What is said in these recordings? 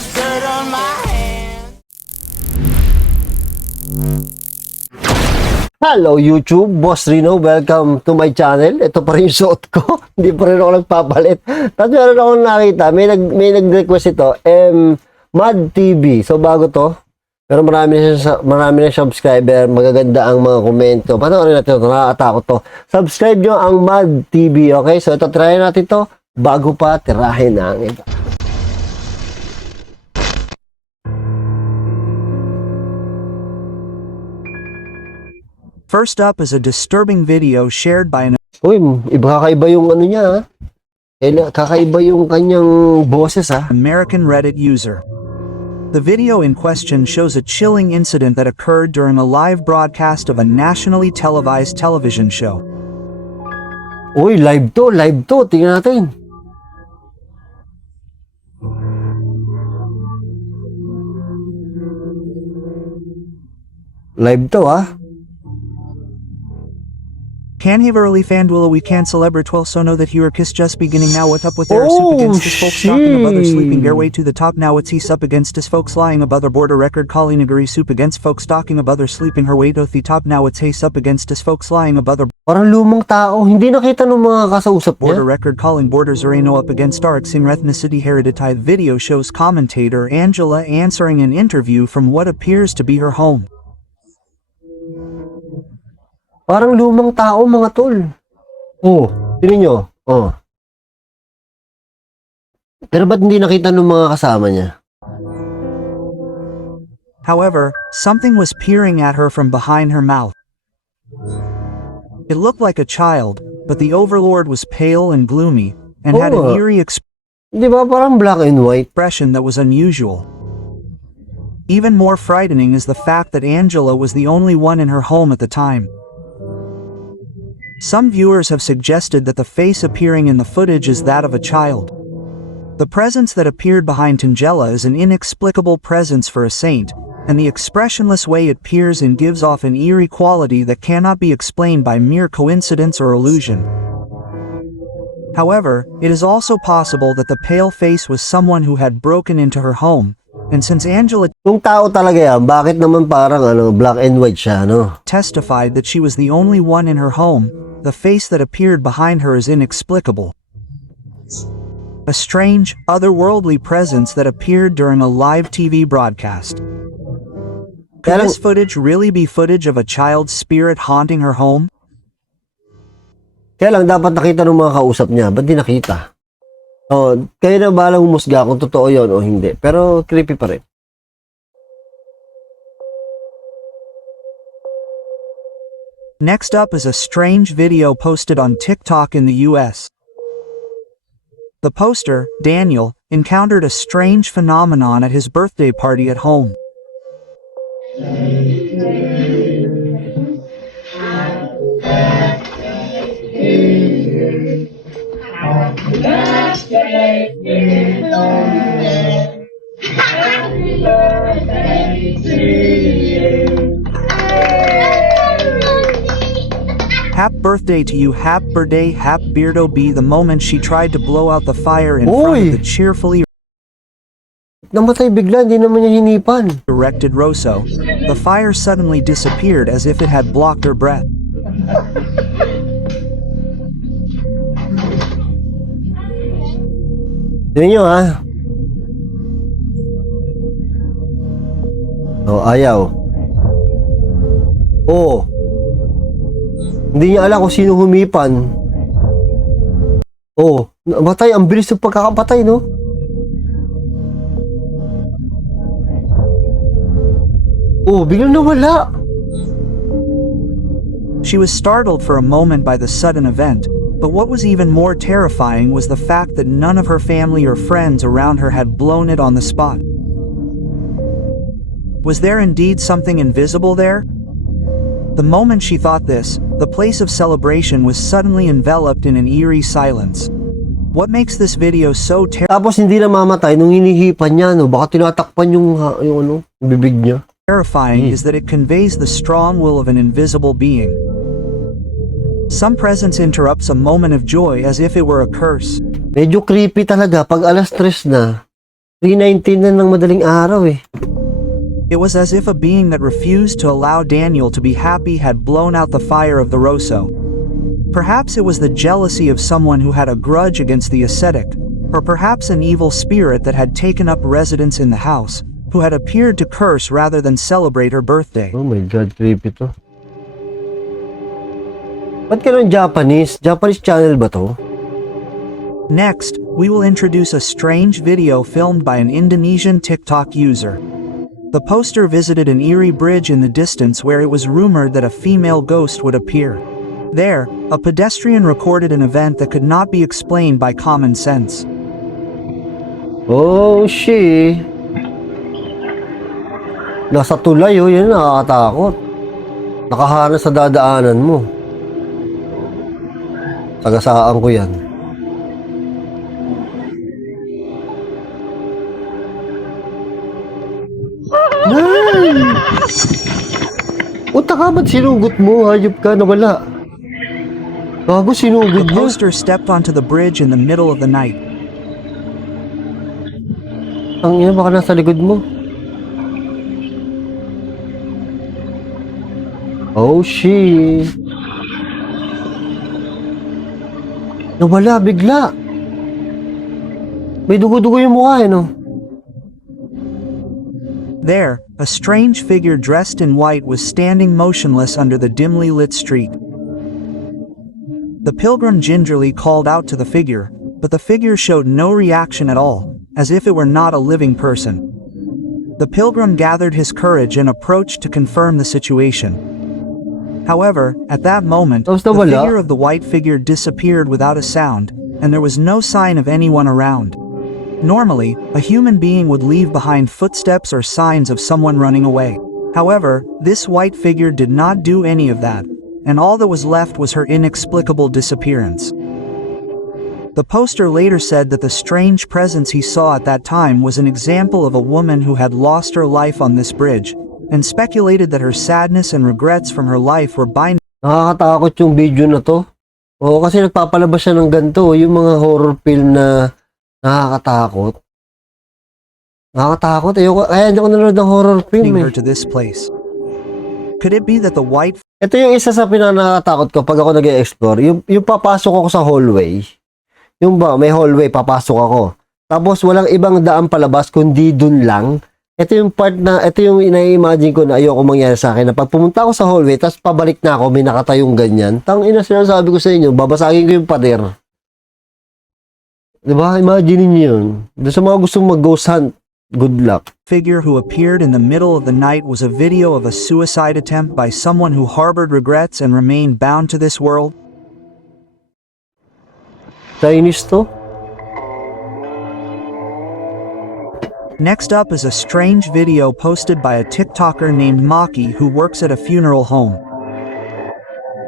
there's dirt on my hands. Hello YouTube, Boss Rino, welcome to my channel. Ito pa rin yung suot ko, hindi pa rin ako nagpapalit. Tapos meron akong nakita, may nag-request ito, Mad TV. So bago to, pero marami na subscriber, magaganda ang mga komento. Panoorin natin ito, nakakatakot to. Subscribe nyo ang Mad TV, okay? So ito, try natin to bago pa tirahin ang iba. First up is a disturbing video shared by an Uy, kakaiba yung ano niya, ha? Kakaiba yung kanyang boses, ha? American Reddit user. The video in question shows a chilling incident that occurred during a live broadcast of a nationally televised television show. Uy, live to. Tingnan natin. Live to, ha? Can have early Fandwilla we can celebrate well so know that your kiss just beginning now what up with their soup against this folks talking about their sleeping their way to the top now it's he's up against his folks lying above their border record calling agree soup against folks talking about their sleeping her way to the top now it's he's up against his folks lying above their Parang lumang tao, hindi nakita ng mga kasausap border niya. record calling borders Urano up against Stark sing ethnicity hereditary video shows commentator Angela answering an interview from what appears to be her home. Parang lumang tao, mga tol. Oh, tingnan nyo. Oh. Pero ba't hindi nakita ng mga kasama niya? However, something was peering at her from behind her mouth. It looked like a child, but the overlord was pale and gloomy, and had an eerie Di ba parang black and white? expression that was unusual. Even more frightening is the fact that Angela was the only one in her home at the time. Some viewers have suggested that the face appearing in the footage is that of a child. The presence that appeared behind Tangela is an inexplicable presence for a saint, and the expressionless way it peers in gives off an eerie quality that cannot be explained by mere coincidence or illusion. However, it is also possible that the pale face was someone who had broken into her home, and since Angela Kung tao talaga yan, bakit naman parang black and white siya, no? testified that she was the only one in her home, the face that appeared behind her is inexplicable. A strange, otherworldly presence that appeared during a live TV broadcast. Could this footage really be footage of a child's spirit haunting her home? Kaya lang dapat nakita ng mga kausap niya, ba't di nakita? Oh, kayo na balang humusga kung totoo yon o hindi. Pero creepy pa rin. Next up is a strange video posted on TikTok in the US. The poster, Daniel, encountered a strange phenomenon at his birthday party at home. Happy birthday to you, happy birthday, happy beardo be the moment she tried to blow out the fire in front of the cheerfully Namatay bigla, hindi naman niya hinipan. erected Rosso. The fire suddenly disappeared as if it had blocked her breath. Tignan nyo, ha? Oh, ayaw. Oh. Hindi niya alam kung sino humipan. Oh, namatay. Ang bilis ng pagkakapatay, no? Oh, biglang nawala. She was startled for a moment by the sudden event, but what was even more terrifying was the fact that none of her family or friends around her had blown it on the spot. Was there indeed something invisible there? The moment she thought this, the place of celebration was suddenly enveloped in an eerie silence. What makes this video so Tapos hindi na mamatay nung hinihipan niya, no? Baka tinatakpan yung bibig niya. terrifying is that it conveys the strong will of an invisible being. Some presence interrupts a moment of joy as if it were a curse. Medyo creepy talaga pag alas 3 na. 3:19 na ng madaling araw eh. It was as if a being that refused to allow Daniel to be happy had blown out the fire of the Rosso. Perhaps it was the jealousy of someone who had a grudge against the ascetic, or perhaps an evil spirit that had taken up residence in the house, who had appeared to curse rather than celebrate her birthday. Oh my God, creepy to. Ba't ka ng Japanese? Japanese channel ba to? Next, we will introduce a strange video filmed by an Indonesian TikTok user. The poster visited an Eerie bridge in the distance where it was rumored that a female ghost would appear. There, a pedestrian recorded an event that could not be explained by common sense. Oh, she. Nasa tulay oh, yan nakakatakot. Nakahana sa dadaanan mo. Sagasaan ko yan. Nay! Punta ka, ba't sinugot mo? Hayop ka, nawala. Gago, sinugod The niya. poster stepped onto the bridge in the middle of the night. Ang ina, baka nasa likod mo. Oh, shit. Nawala, bigla. May dugo-dugo yung mukha, no? There, a strange figure dressed in white was standing motionless under the dimly lit street. The pilgrim gingerly called out to the figure, but the figure showed no reaction at all, as if it were not a living person. The pilgrim gathered his courage and approached to confirm the situation. However, at that moment, the figure of the white figure disappeared without a sound, and there was no sign of anyone around. Normally, a human being would leave behind footsteps or signs of someone running away. However, this white figure did not do any of that, and all that was left was her inexplicable disappearance. The poster later said that the strange presence he saw at that time was an example of a woman who had lost her life on this bridge, and speculated that her sadness and regrets from her life were by Nakakatakot yung video na to. Oo, kasi nagpapalabas siya ng ganito, yung mga horror film na nakakatakot. Nakakatakot. Kaya hindi ko nanonood ng horror film her to this place. Could it be that the white... Ito yung isa sa pinanakatakot ko pag ako nag-e-explore. Yung papasok ako sa hallway. Yung ba, may hallway, papasok ako. Tapos walang ibang daan palabas kundi dun lang. Ito yung part na, ito yung ina-imagine ko na ayoko mangyari sa akin. Na pag pumunta ako sa hallway, tapos pabalik na ako, may nakatayong ganyan. Ina sinasabi ko sa inyo, babasagin ko yung pader. Diba? Imagine niyo yun. Doon sa mga gustong mag-ghost hunt, good luck. Figure who appeared in the middle of the night was a video of a suicide attempt by someone who harbored regrets and remained bound to this world. Chinese to? Next up is a strange video posted by a TikToker named Maki who works at a funeral home.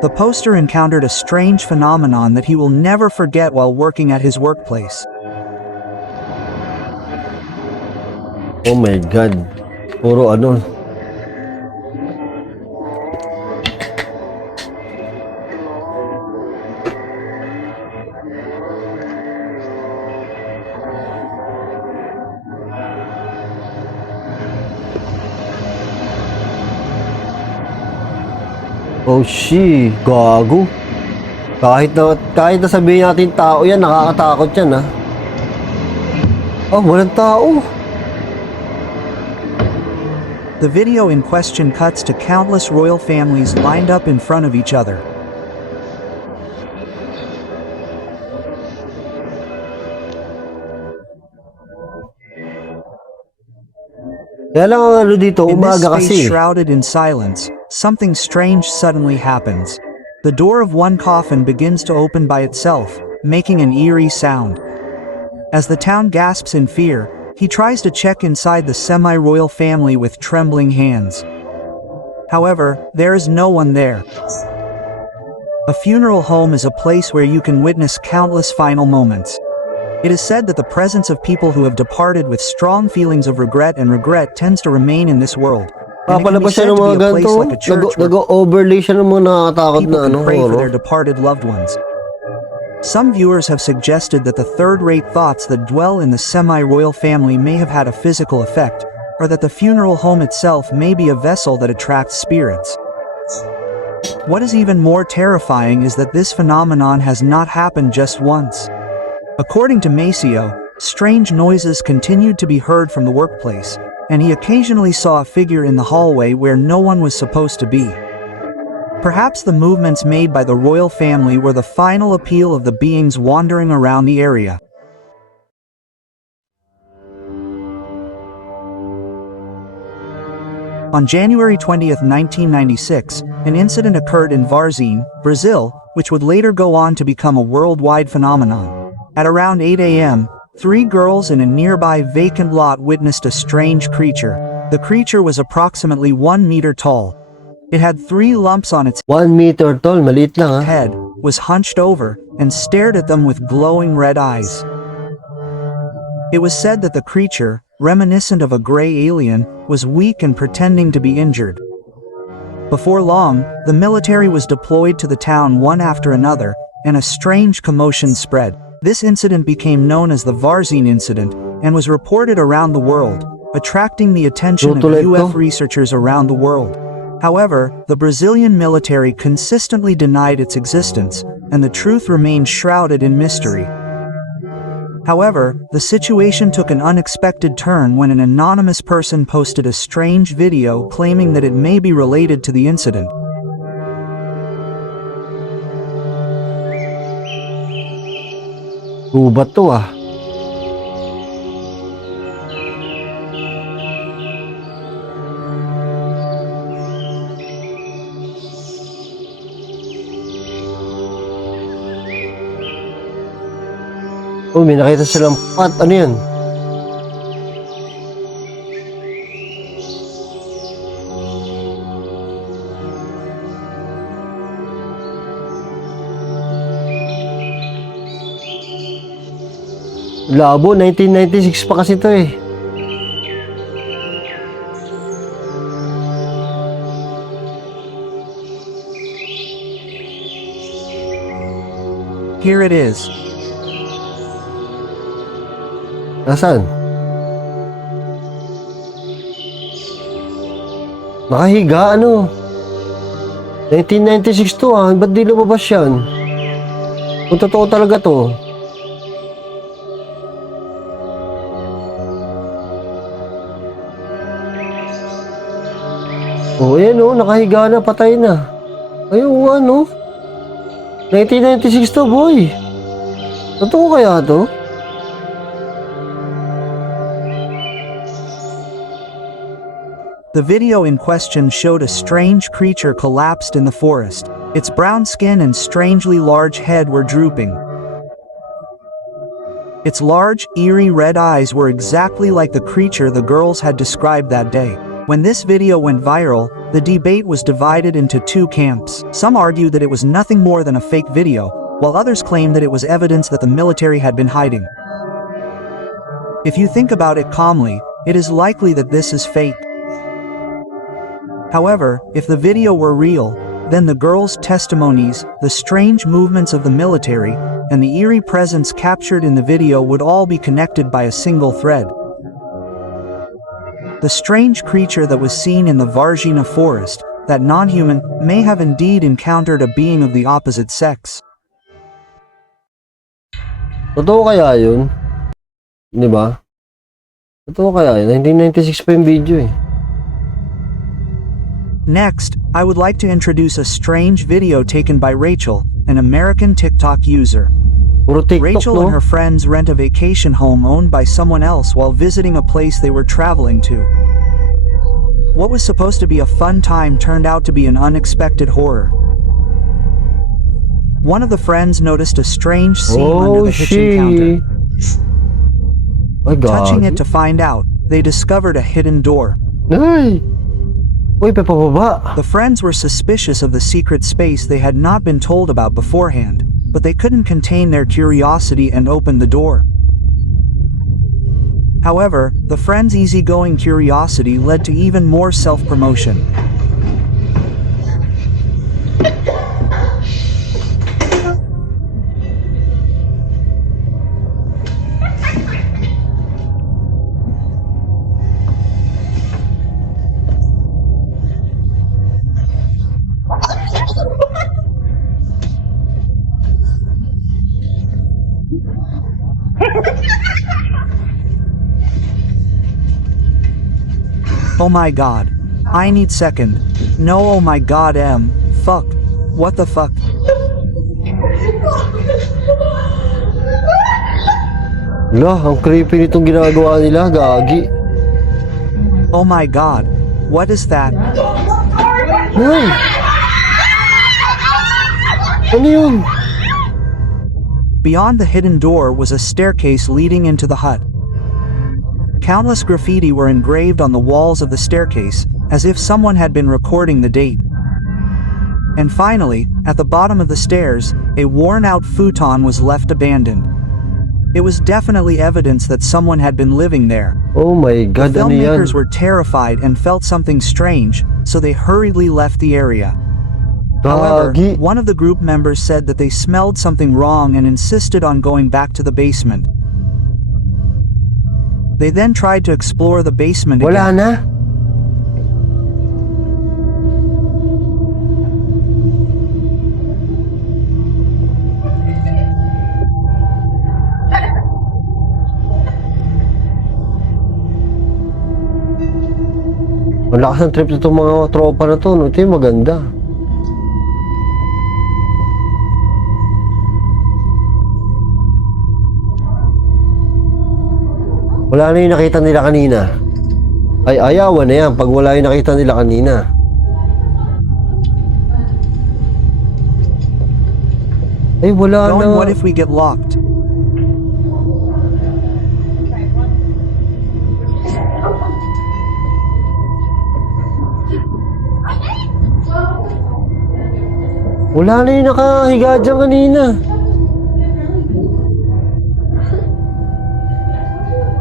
The poster encountered a strange phenomenon that he will never forget while working at his workplace. Oh my God. Puro ano. Oh shit, gago. Kahit na sabihin natin tao yan, nakakatakot yan ha. Oh, walang tao. The video in question cuts to countless royal families lined up in front of each other. Kaya lang ang ano dito, In this umaga space kasi. shrouded in silence, something strange suddenly happens. The door of one coffin begins to open by itself, making an eerie sound. As the town gasps in fear, he tries to check inside the semi-royal family with trembling hands. However, there is no one there. A funeral home is a place where you can witness countless final moments. It is said that the presence of people who have departed with strong feelings of regret and regret tends to remain in this world. And it can be Papalabas siya said ng to mga be a place ganito. like a church where Nag-overlay siya ng mga nakakatakot people na can ano, pray for horror. their departed loved ones. Some viewers have suggested that the third-rate thoughts that dwell in the semi-royal family may have had a physical effect, or that the funeral home itself may be a vessel that attracts spirits. What is even more terrifying is that this phenomenon has not happened just once. According to Maceo, strange noises continued to be heard from the workplace, and he occasionally saw a figure in the hallway where no one was supposed to be. Perhaps the movements made by the royal family were the final appeal of the beings wandering around the area. On January 20, 1996, an incident occurred in Varzim, Brazil, which would later go on to become a worldwide phenomenon. At around 8 a.m., 3 girls in a nearby vacant lot witnessed a strange creature. The creature was approximately 1 meter tall. It had 3 lumps on its 1 meter tall, maliit lang ha. head, was hunched over, and stared at them with glowing red eyes. It was said that the creature, reminiscent of a gray alien, was weak and pretending to be injured. Before long, the military was deployed to the town one after another, and a strange commotion spread. This incident became known as the Varzim incident, and was reported around the world, attracting the attention of UF researchers around the world. However, the Brazilian military consistently denied its existence, and the truth remained shrouded in mystery. However, the situation took an unexpected turn when an anonymous person posted a strange video claiming that it may be related to the incident. Gubat to ah. Oh, may nakita silang pot. Ano yan? Labo, 1996 pa kasi ito eh. Here it is. Nasaan? Nakahiga, ano? 1996 to ah. Ba't di lumabas yan? Kung totoo talaga to. Oh, ayan oh. Nakahiga na. Patay na. Ayun, ano? 1996 to, boy. Totoo kaya to? The video in question showed a strange creature collapsed in the forest. Its brown skin and strangely large head were drooping. Its large, eerie red eyes were exactly like the creature the girls had described that day. When this video went viral, the debate was divided into 2 camps. Some argued that it was nothing more than a fake video, while others claimed that it was evidence that the military had been hiding. If you think about it calmly, it is likely that this is fake. However, if the video were real, then the girls' testimonies, the strange movements of the military, and the eerie presence captured in the video would all be connected by a single thread. The strange creature that was seen in the Varginha forest, that non-human, may have indeed encountered a being of the opposite sex. Totoo kaya yun? Di ba? Totoo kaya yun? 1996 pa yung video eh. Next, I would like to introduce a strange video taken by Rachel, an American TikTok user. Puro TikTok, Rachel no? and her friends rent a vacation home owned by someone else while visiting a place they were traveling to. What was supposed to be a fun time turned out to be an unexpected horror. One of the friends noticed a strange scene under the kitchen counter. My God. Touching it to find out, they discovered a hidden door. Ay! Uy, papababa. The friends were suspicious of the secret space they had not been told about beforehand, but they couldn't contain their curiosity and opened the door. However, the friends' easygoing curiosity led to even more self-promotion. Oh my god. I need second. No, oh my god, fuck. What the fuck? Lah, ang creepy nitong ginagawa nila, gagi. Oh my god. What is that? Ay! Ano yun? Beyond the hidden door was a staircase leading into the hut. Countless graffiti were engraved on the walls of the staircase, as if someone had been recording the date. And finally, at the bottom of the stairs, a worn-out futon was left abandoned. It was definitely evidence that someone had been living there. Oh my God, The ano yan? filmmakers were terrified and felt something strange, so they hurriedly left the area. However, Gagi. one of the group members said that they smelled something wrong and insisted on going back to the basement. They then tried to explore the basement Wala again. na? Malakas ang trip nitong mga tropa na to, no? Ito yung maganda. Wala na yung nakita nila kanina. Ay, ayawan na yan pag wala yung nakita nila kanina. Ay, wala na. Going, what if we get locked? Wala na yung nakahiga dyan kanina.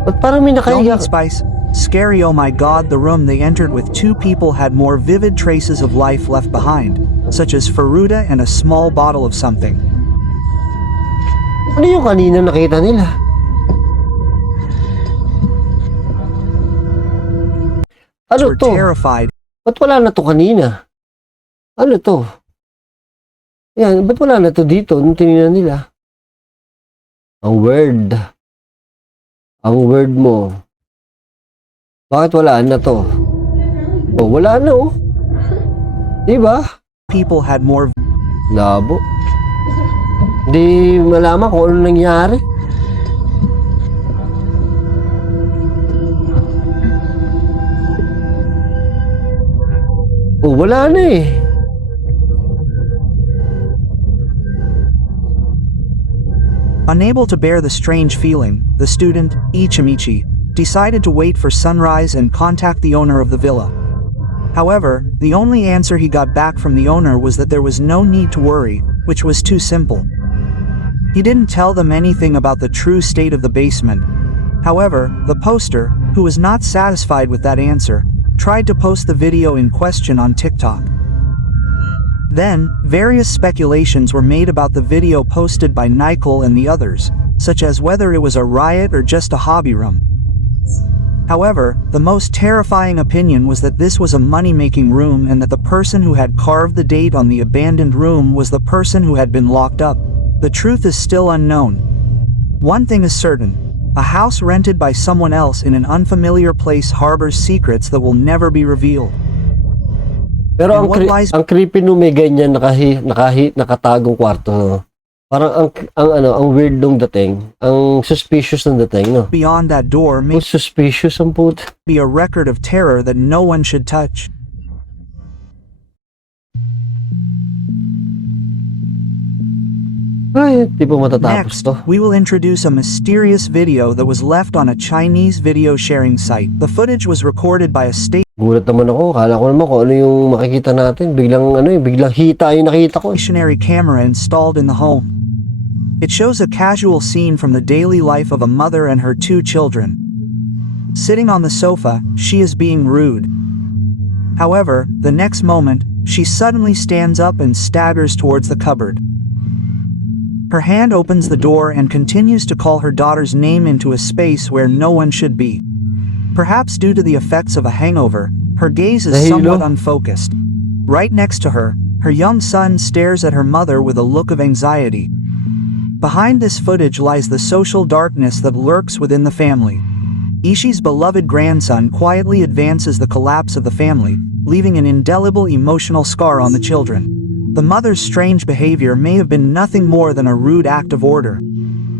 Ba't parang may Don't nakahiga? need spice. Scary, oh my god, the room they entered with two people had more vivid traces of life left behind, such as Faruda and a small bottle of something. Ano yung kanina nakita nila? Ano Were to? terrified. Ba't wala na to kanina? Ano to? Yan, ba't wala na to dito nung tinignan nila? Ang weird. Ang weird mo. Bakit wala na to? Oh, wala na oh. Diba? People had more Labo. Di malaman kung ano nangyari. Oh, wala na eh. Unable to bear the strange feeling, the student, Ichimichi, decided to wait for sunrise and contact the owner of the villa. However, the only answer he got back from the owner was that there was no need to worry, which was too simple. He didn't tell them anything about the true state of the basement. However, the poster, who was not satisfied with that answer, tried to post the video in question on TikTok. Then, various speculations were made about the video posted by Nicole and the others, such as whether it was a riot or just a hobby room. However, the most terrifying opinion was that this was a money-making room and that the person who had carved the date on the abandoned room was the person who had been locked up. The truth is still unknown. One thing is certain. A house rented by someone else in an unfamiliar place harbors secrets that will never be revealed. Pero And what lies- ang creepy nung may ganyan nakatagong kwarto, no? Parang ang weird nung dating, ang suspicious ng dating, no? Beyond that door may Ang suspicious ang puta. be a record of terror that no one should touch. Ay, di pa matatapos Next, to. we will introduce a mysterious video that was left on a Chinese video sharing site. The footage was recorded by a Gulat naman ako, kala ko naman kung ano yung makikita natin. Biglang hita yung nakita ko. stationary camera installed in the home. It shows a casual scene from the daily life of a mother and her two children. Sitting on the sofa, she is being rude. However, the next moment, she suddenly stands up and staggers towards the cupboard. Her hand opens the door and continues to call her daughter's name into a space where no one should be. Perhaps due to the effects of a hangover, her gaze is somewhat unfocused. Right next to her, her young son stares at her mother with a look of anxiety. Behind this footage lies the social darkness that lurks within the family. Ishi's beloved grandson quietly advances the collapse of the family, leaving an indelible emotional scar on the children. The mother's strange behavior may have been nothing more than a rude act of order.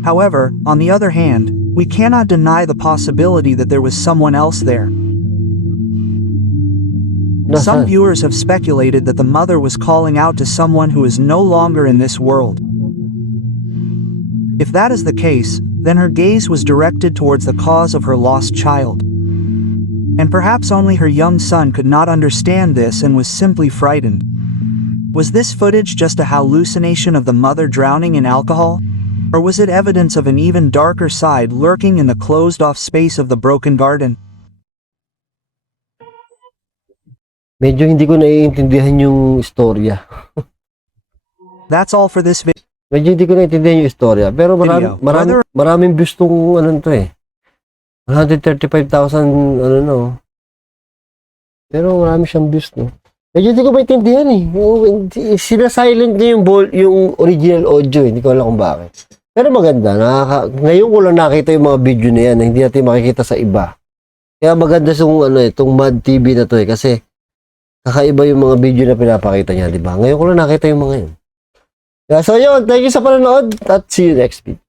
However, on the other hand, we cannot deny the possibility that there was someone else there. Some Nasaan? viewers have speculated that the mother was calling out to someone who is no longer in this world. If that is the case, then her gaze was directed towards the cause of her lost child. And perhaps only her young son could not understand this and was simply frightened. Was this footage just a hallucination of the mother drowning in alcohol? Or was it evidence of an even darker side lurking in the closed-off space of the broken garden? Medyo hindi ko naiintindihan yung istorya. That's all for this video. Medyo hindi ko naiintindihan yung istorya. Pero maraming views tong ano to eh. 135,000 ano no. Pero marami siyang views no. Medyo hindi ko maintindihan eh. Sinasilent niya yung original audio eh. Hindi ko alam kung bakit. Pero maganda. Ngayon ko lang nakita yung mga video na yan na hindi natin makikita sa iba. Kaya maganda itong Mad TV na to eh. Kasi kakaiba yung mga video na pinapakita niya, di ba? Ngayon ko lang nakita yung mga yun. So yun, thank you sa panonood at see you next video.